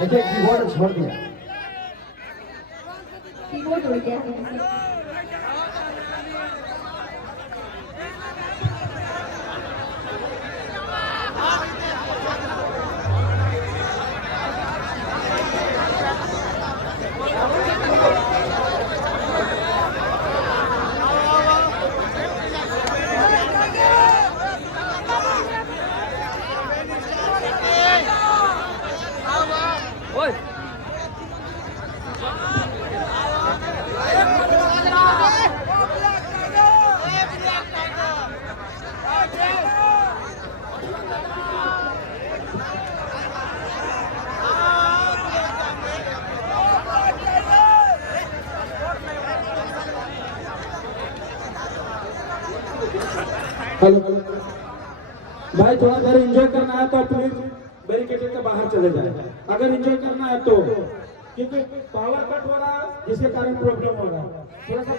देखिए कीबोर्ड छोड़ दिया, कीबोर्ड उड़ गया। हेलो भाई, थोड़ा देर एंजॉय करना है तो प्लीज बैरिकेड के बाहर चले जाए, अगर एंजॉय करना है तो, क्योंकि पावर कट हो रहा है जिसके कारण प्रॉब्लम हो रहा है थोड़ा सा।